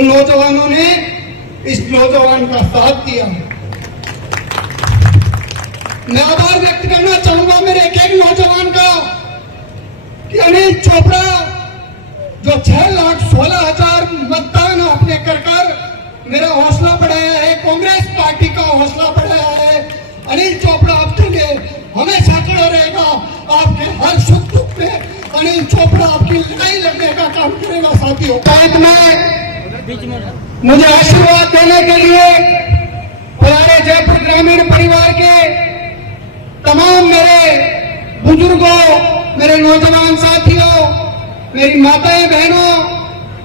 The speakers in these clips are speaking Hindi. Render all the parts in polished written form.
उन नौजवानों ने इस नौजवान का साथ दिया। मैं आभार व्यक्त करना चाहूंगा मेरे एक एक नौजवान का कि अनिल चोपड़ा जो 6,16,000 मतदान आपने कर मेरा हौसला बढ़ाया है, कांग्रेस पार्टी का हौसला बढ़ाया है। अनिल चोपड़ा आपके लिए हमेशा खड़ा रहेगा। आपके हर सुख दुख में अनिल चोपड़ा आपकी लड़ाई लड़ने का काम करेगा। साथियों, बाद में मुझे आशीर्वाद देने के लिए हमारे जयपुर ग्रामीण परिवार के तमाम मेरे बुजुर्गों, मेरे नौजवान साथियों, मेरी माताएं बहनों,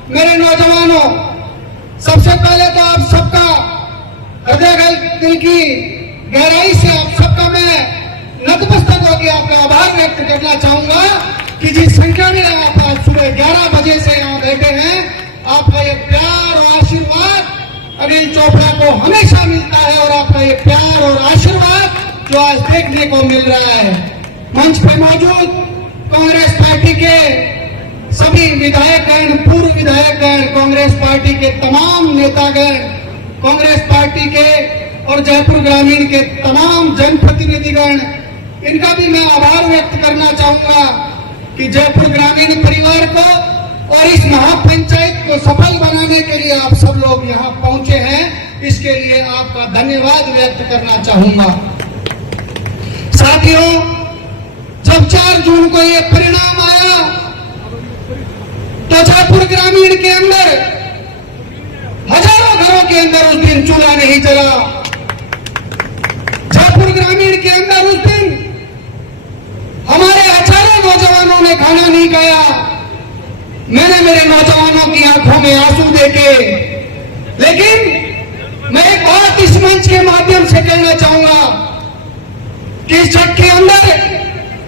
मेरे नौजवानों, सबसे पहले तो आप सबका हृदय दिल की गहराई से आप सबका मैं नतमस्तक होकर आपका आभार व्यक्त करना चाहूंगा कि जिस संख्या में आप आज सुबह 11 बजे से यहाँ बैठे हैं, आपका ये प्यार और आशीर्वाद अनिल चोपड़ा को हमेशा मिलता है और आपका ये प्यार और आशीर्वाद जो आज देखने को मिल रहा है। मंच पे मौजूद कांग्रेस पार्टी के सभी विधायकगण, पूर्व विधायकगण, कांग्रेस पार्टी के तमाम नेतागण, कांग्रेस पार्टी के और जयपुर ग्रामीण के तमाम जनप्रतिनिधिगण, इनका भी मैं आभार व्यक्त करना चाहूंगा कि जयपुर ग्रामीण परिवार को और इस महापंचायत को सफल बनाने के लिए आप सब लोग यहाँ पहुंचे हैं। इसके लिए आपका धन्यवाद व्यक्त करना चाहूंगा। साथियों, जब 4 जून को ये परिणाम आया तो जयपुर ग्रामीण के अंदर हजारों घरों के अंदर उस दिन चूल्हा नहीं जला। जयपुर ग्रामीण के अंदर उस दिन हमारे हजारों नौजवानों ने खाना नहीं खाया। मैंने मेरे नौजवानों की आंखों में आंसू देखे। लेकिन मैं एक बात इस मंच के माध्यम से कहना चाहूंगा कि इस जग के अंदर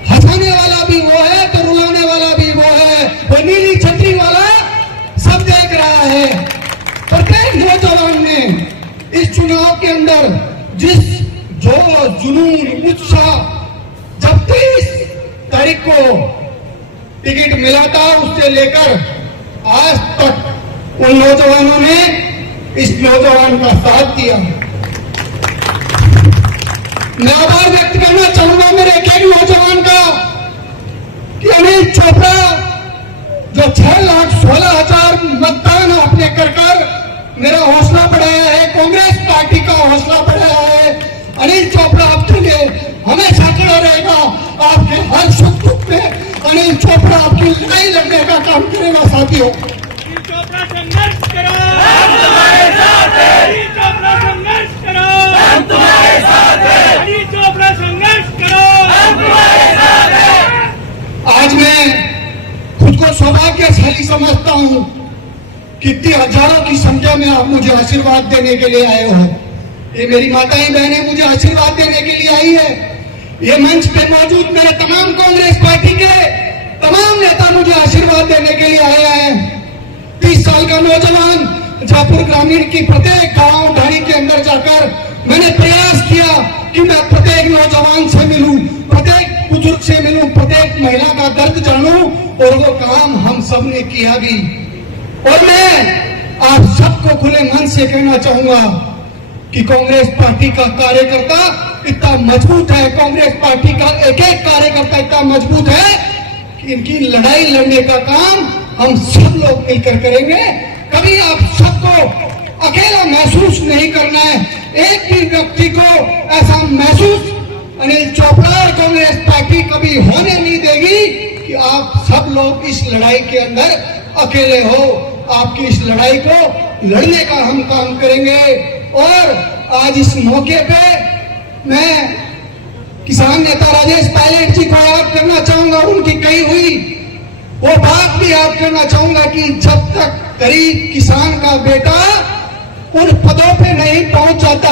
हंसाने वाला भी वो है तो रुलाने वाला भी वो है। वो नीली छतरी वाला सब देख रहा है। प्रत्येक नौजवान ने इस चुनाव के अंदर जिस जोश, जुनून, उत्साह, जब 23 तारीख को टिकट मिला था उससे लेकर आज तक उन नौजवानों ने इस नौजवान का साथ दिया। मैं आभार व्यक्त करना चाहूंगा मेरे एक एक नौजवान का कि अनिल चोपड़ा जो 6,16,000 मतदान आपने कर मेरा हौसला बढ़ाया है, कांग्रेस पार्टी का हौसला बढ़ाया है। अनिल चोपड़ा आपके लिए हमेशा खड़ा रहेगा। आपके हर सुख दुख में अनिल चोपड़ा आपकी लड़ाई लड़ने का काम करेगा। साथियों, अनिल चोपड़ा संघर्ष करो, हम तुम्हारे साथ हैं। अनिल चोपड़ा संघर्ष करो, हम तुम्हारे साथ हैं। अनिल चोपड़ा संघर्ष करो, हम तुम्हारे साथ हैं। आज मैं खुद को सौभाग्यशाली समझता हूं कि इतनी हजारों की संख्या में आप मुझे आशीर्वाद देने के लिए आए हो। ये मेरी माताएं बहनें मुझे आशीर्वाद देने के लिए आई है। ये मंच पे मौजूद मेरे तमाम कांग्रेस पार्टी के तमाम नेता मुझे आशीर्वाद देने के लिए आए हैं। 30 साल का नौजवान जयपुर ग्रामीण की प्रत्येक गांव ढाणी के अंदर जाकर मैंने प्रयास किया कि मैं प्रत्येक नौजवान से मिलूं, प्रत्येक बुजुर्ग से मिलूं, प्रत्येक महिला का दर्द जानूं, और वो काम हम सब ने किया भी। और मैं आप सबको खुले मन से कहना चाहूंगा कि कांग्रेस पार्टी का कार्यकर्ता इतना मजबूत है, कांग्रेस पार्टी का एक एक कार्यकर्ता इतना मजबूत है कि इनकी लड़ाई लड़ने का काम हम सब लोग मिलकर करेंगे। कभी आप सबको अकेला महसूस नहीं करना है। एक भी व्यक्ति को ऐसा महसूस अनिल चोपड़ा और कांग्रेस पार्टी कभी होने नहीं देगी कि आप सब लोग इस लड़ाई के अंदर अकेले हो। आपकी इस लड़ाई को लड़ने का हम काम करेंगे। और आज इस मौके पे मैं किसान नेता राजेश पायलट जी को याद करना चाहूंगा। उनकी कही हुई वो बात भी याद करना चाहूंगा कि जब तक गरीब किसान का बेटा उन पदों पे नहीं पहुंच जाता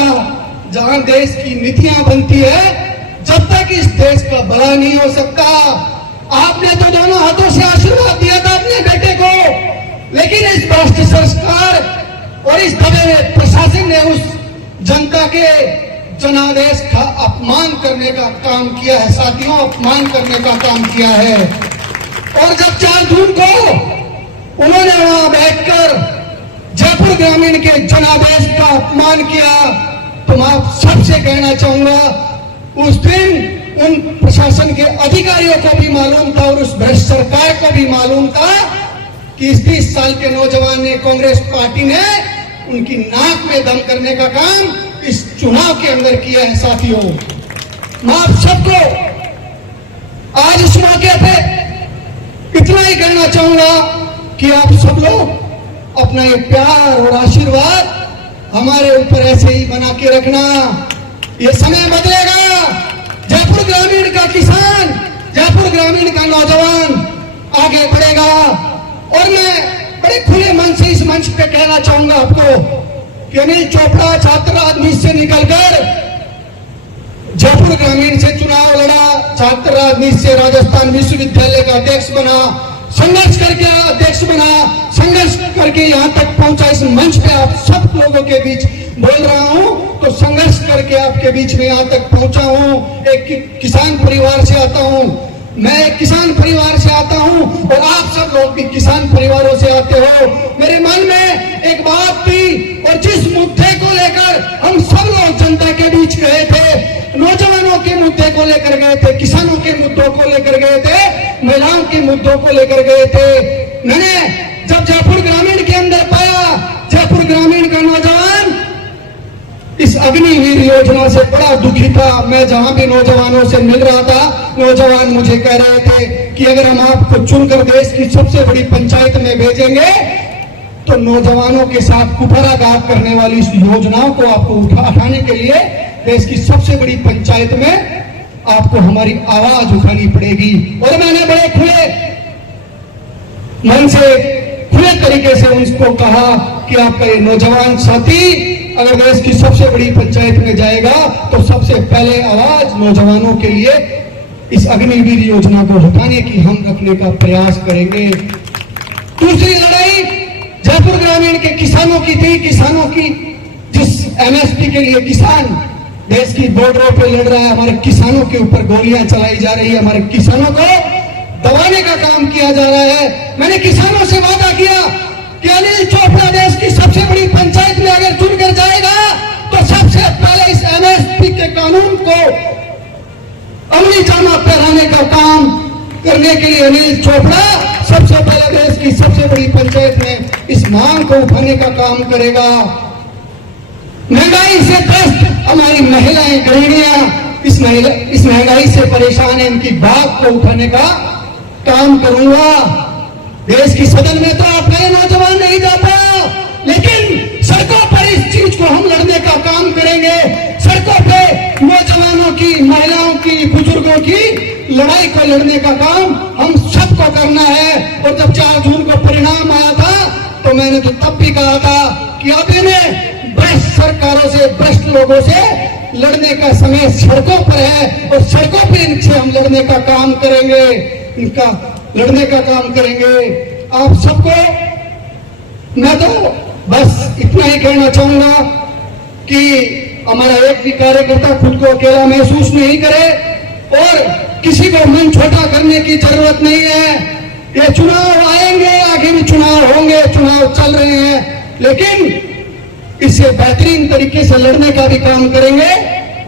जहां देश की नीतियां बनती है, जब तक इस देश का भला नहीं हो सकता। आपने तो दोनों हाथों से आशीर्वाद दिया था अपने बेटे को, लेकिन इस भ्रष्ट सरकार और इस दबे प्रशासन ने उस जनता के जनादेश का अपमान करने का काम किया है। साथियों, अपमान करने का काम किया है। और जब 4 जून को उन्होंने वहां बैठकर जयपुर जयपुर ग्रामीण के जनादेश का अपमान किया, तो मैं आप सबसे कहना चाहूंगा, उस दिन उन प्रशासन के अधिकारियों को भी मालूम था और उस भ्रष्ट सरकार को भी मालूम था कि इस 20 साल के नौजवान ने, कांग्रेस पार्टी ने उनकी नाक में दम करने का काम इस चुनाव के अंदर किया है। साथियों, मैं आप सबको आज इस मौके पे इतना ही कहना चाहूंगा कि आप सब लोग अपना ये प्यार और आशीर्वाद हमारे ऊपर ऐसे ही बना के रखना। ये समय बदलेगा, जयपुर ग्रामीण का किसान, जयपुर ग्रामीण का नौजवान आगे बढ़ेगा। और मैं बड़े खुले मन से इस मंच पे कहना चाहूंगा आपको कि अनिल चोपड़ा छात्र राजनीति से निकलकर जयपुर ग्रामीण से चुनाव लड़ा, छात्र राजनीति से राजस्थान विश्वविद्यालय का अध्यक्ष बना, संघर्ष करके अध्यक्ष बना, संघर्ष करके यहाँ तक पहुंचा। इस मंच पे आप सब लोगों के बीच बोल रहा हूं, तो संघर्ष करके आपके बीच में यहाँ तक पहुंचा हूं। एक किसान परिवार से आता हूं, मैं एक किसान परिवार से आता हूं और आप सब लोग भी किसान परिवारों से आते हो। मेरे मन में एक बात थी और जिस मुद्दे को लेकर हम सब लोग जनता के बीच गए थे, नौजवानों के मुद्दे को लेकर गए थे, किसानों के मुद्दों को लेकर गए थे, महिलाओं के मुद्दों को लेकर गए थे। मैंने जब जयपुर ग्रामीण के अंदर पाया, जयपुर ग्रामीण का नौजवान इस अग्निवीर योजना से बड़ा दुखी था। मैं जहां भी नौजवानों से मिल रहा था, नौजवान मुझे कह रहे थे कि अगर हम आपको चुनकर देश की सबसे बड़ी पंचायत में भेजेंगे तो नौजवानों के साथ कुठाराघात करने वाली इस योजनाओं को आपको उठाने के लिए देश की सबसे बड़ी पंचायत में आपको हमारी आवाज उठानी पड़ेगी। और मैंने बड़े खुले मन से, खुले तरीके से उनको कहा कि आपका ये नौजवान साथी अगर देश की सबसे बड़ी पंचायत में जाएगा तो सबसे पहले आवाज नौजवानों के लिए इस अग्निवीर योजना को हटाने की हम रखने का प्रयास करेंगे। दूसरी लड़ाई जयपुर ग्रामीण के किसानों की थी, किसानों की जिस एमएसपी के लिए किसान देश की बॉर्डरों पे लड़ रहा है, हमारे किसानों के ऊपर गोलियां चलाई जा रही है, हमारे किसानों को दबाने का काम किया जा रहा है। मैंने किसानों से वादा किया कि अनिल चोपड़ा देश की सबसे बड़ी पंचायत में अगर चुनकर जाएगा तो सबसे पहले इस एमएसपी के कानून को अमली जामा पहनाने का काम करने के लिए अनिल चोपड़ा सबसे पहले देश की सबसे बड़ी पंचायत में इस मांग को उठाने का काम करेगा। महंगाई से ग्रस्त हमारी महिलाएं, गृहिणियां इस महंगाई से परेशान है, इनकी बात को उठाने का काम करूंगा। देश की सदन में तो आपका नौजवान नहीं जाता, लेकिन सड़कों पर इस चीज को हम लड़ने का काम करेंगे। सड़कों पे नौजवानों की, महिलाओं की, बुजुर्गों की लड़ाई को लड़ने का काम हम सबको करना है। और जब 4 जून को परिणाम आया था तो मैंने तो तब भी कहा था कि अब इन्हें भ्रष्ट सरकारों से, भ्रष्ट लोगों से लड़ने का समय सड़कों पर है और सड़कों पे इनसे हम लड़ने का काम करेंगे, इनका लड़ने का काम करेंगे। आप सबको मैं तो बस इतना ही कहना चाहूंगा कि हमारा एक भी कार्यकर्ता खुद को अकेला महसूस नहीं करे और किसी को मन छोटा करने की जरूरत नहीं है। ये चुनाव आएंगे, आगे भी चुनाव होंगे, चुनाव चल रहे हैं, लेकिन इससे बेहतरीन तरीके से लड़ने का भी काम करेंगे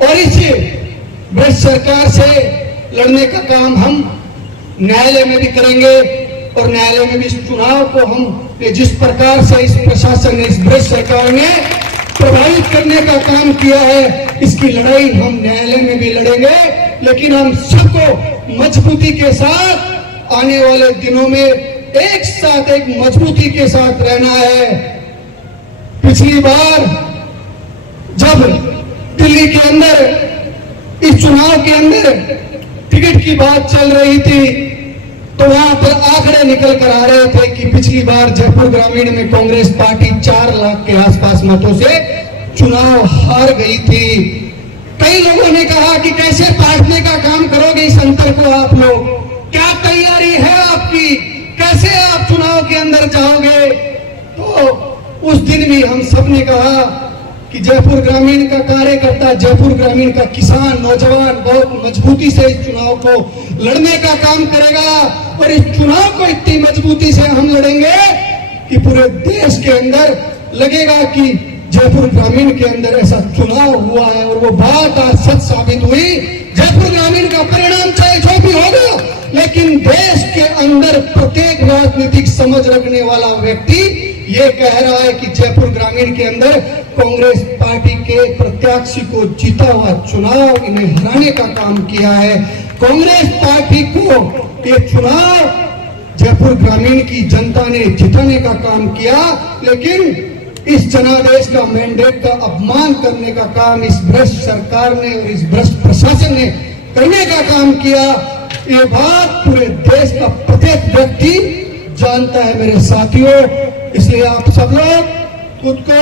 और इस भ्रष्ट सरकार से लड़ने का काम हम न्यायालय में भी करेंगे। और न्यायालय में भी इस चुनाव को हम जिस प्रकार से इस प्रशासन ने, इस भ्रष्ट सरकार ने प्रभावित करने का काम किया है, इसकी लड़ाई हम न्यायालय में भी लड़ेंगे। लेकिन हम सबको मजबूती के साथ आने वाले दिनों में एक साथ, एक मजबूती के साथ रहना है। पिछली बार जब दिल्ली के अंदर इस चुनाव के अंदर टिकट की बात चल रही थी तो वहां पर आंकड़े निकल कर आ रहे थे कि पिछली बार जयपुर ग्रामीण में कांग्रेस पार्टी 4 लाख के आसपास मतों से चुनाव हार गई थी। कई लोगों ने कहा कि कैसे बांटने का काम करोगे इस अंतर को आप लोग, क्या तैयारी है आपकी, कैसे आप चुनाव के अंदर जाओगे। तो उस दिन भी हम सब ने कहा कि जयपुर ग्रामीण का कार्यकर्ता, जयपुर ग्रामीण का किसान, नौजवान बहुत मजबूती से इस चुनाव को लड़ने का काम करेगा और इस चुनाव को इतनी मजबूती से हम लड़ेंगे कि पूरे देश के अंदर लगेगा कि जयपुर ग्रामीण के अंदर ऐसा चुनाव हुआ है और वो बात आज सच साबित हुई। जयपुर ग्रामीण का परिणाम चाहे जो भी होगा, लेकिन देश के अंदर प्रत्येक राजनीतिक समझ रखने वाला व्यक्ति ये कह रहा है कि जयपुर ग्रामीण के अंदर कांग्रेस पार्टी के प्रत्याशी को जीता हुआ चुनाव इन्हें हराने का काम किया है। कांग्रेस पार्टी को ये चुनाव जयपुर ग्रामीण की जनता ने जिताने का काम किया, लेकिन इस जनादेश का मैंडेट का अपमान करने का काम इस भ्रष्ट सरकार ने और इस भ्रष्ट प्रशासन ने करने का काम किया। ये बात पूरे देश का प्रत्येक व्यक्ति जानता है मेरे साथियों। इसलिए आप सब लोग खुद को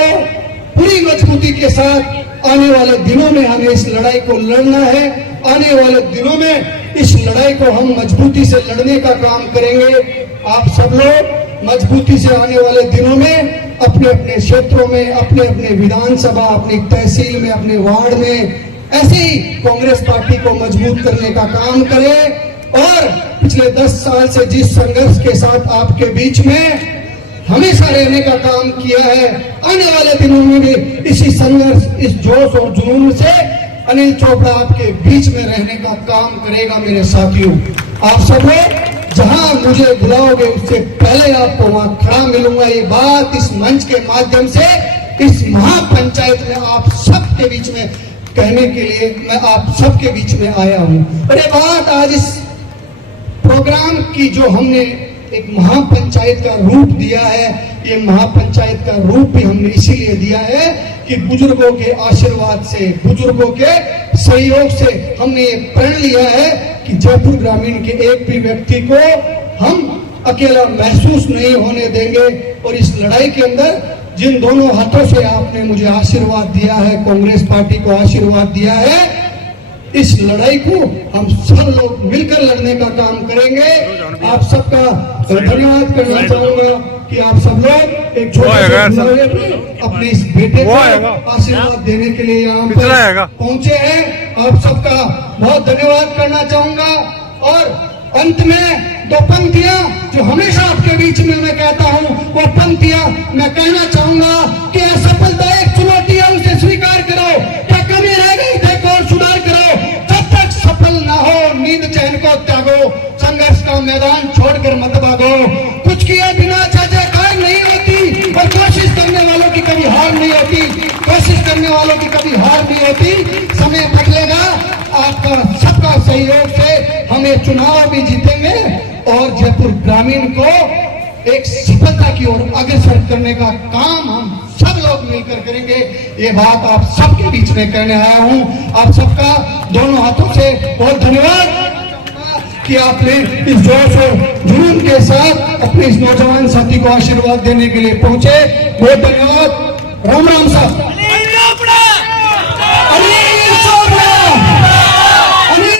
पूरी मजबूती के साथ आने वाले दिनों में हमें इस लड़ाई को लड़ना है। आने वाले दिनों में इस लड़ाई को हम मजबूती से लड़ने का काम करेंगे। आप सब लोग मजबूती से आने वाले दिनों में अपने अपने क्षेत्रों में, अपने अपने विधानसभा, अपनी तहसील में, अपने वार्ड में ऐसे ही कांग्रेस पार्टी को मजबूत करने का काम करें। और पिछले 10 साल से जिस संघर्ष के साथ आपके बीच में हमेशा रहने का काम किया है, आने वाले दिनों में भी इसी संघर्ष, इस जोश और जुनून से अनिल चोपड़ा आपके बीच में रहने का काम करेगा। मेरे साथियों, आप सब लोग जहां मुझे बुलाओगे उससे पहले आपको वहां खड़ा मिलूंगा। ये बात इस मंच के माध्यम से इस महापंचायत में आप सबके बीच में कहने के लिए मैं आप सबके बीच में आया हूं। और ये बात आज इस प्रोग्राम की जो हमने एक महापंचायत का रूप दिया है, ये महापंचायत का रूप भी हमने इसीलिए दिया है कि बुजुर्गों के आशीर्वाद से, बुजुर्गों के सहयोग से हमने ये प्रण लिया है कि जयपुर ग्रामीण के एक भी व्यक्ति को हम अकेला महसूस नहीं होने देंगे। और इस लड़ाई के अंदर जिन दोनों हाथों से आपने मुझे आशीर्वाद दिया है, कांग्रेस पार्टी को आशीर्वाद दिया है, इस लड़ाई को हम सब लोग मिलकर लड़ने का काम करेंगे। आप सबका धन्यवाद करना चाहूंगा कि आप सब लोग एक छोटे अपने इस बेटे को आशीर्वाद देने के लिए यहाँ पर पहुंचे हैं। आप सबका बहुत धन्यवाद करना चाहूंगा। और अंत में 2 पंक्तियां जो हमेशा आपके बीच में मैं कहता हूं, वो पंक्तियां मैं कहना चाहूंगा कि असफलता एक चुनौती है, उसे स्वीकार करो। क्या कमी रह गई देखो और सुधार करो। जब तक सफल ना हो नींद चैन को त्यागो, संघर्ष का मैदान छोड़कर मत भागो। कुछ किए बिना जयकार नहीं होती और कोशिश करने वालों की कभी हार नहीं होती, कोशिश करने वालों की कभी हार नहीं होती। समय बदलेगा, आपका सबका सहयोग से हम ये चुनाव भी जीतेंगे और जयपुर ग्रामीण को एक सफलता की ओर अग्रसर करने का काम हम सब लोग मिलकर करेंगे। ये बात आप सबके बीच में कहने आया हूं। आप सबका दोनों हाथों से बहुत धन्यवाद कि आपने इस जोश और जुनून के साथ अपने इस नौजवान साथी को आशीर्वाद देने के लिए पहुंचे। बहुत धन्यवाद। राम राम साहब।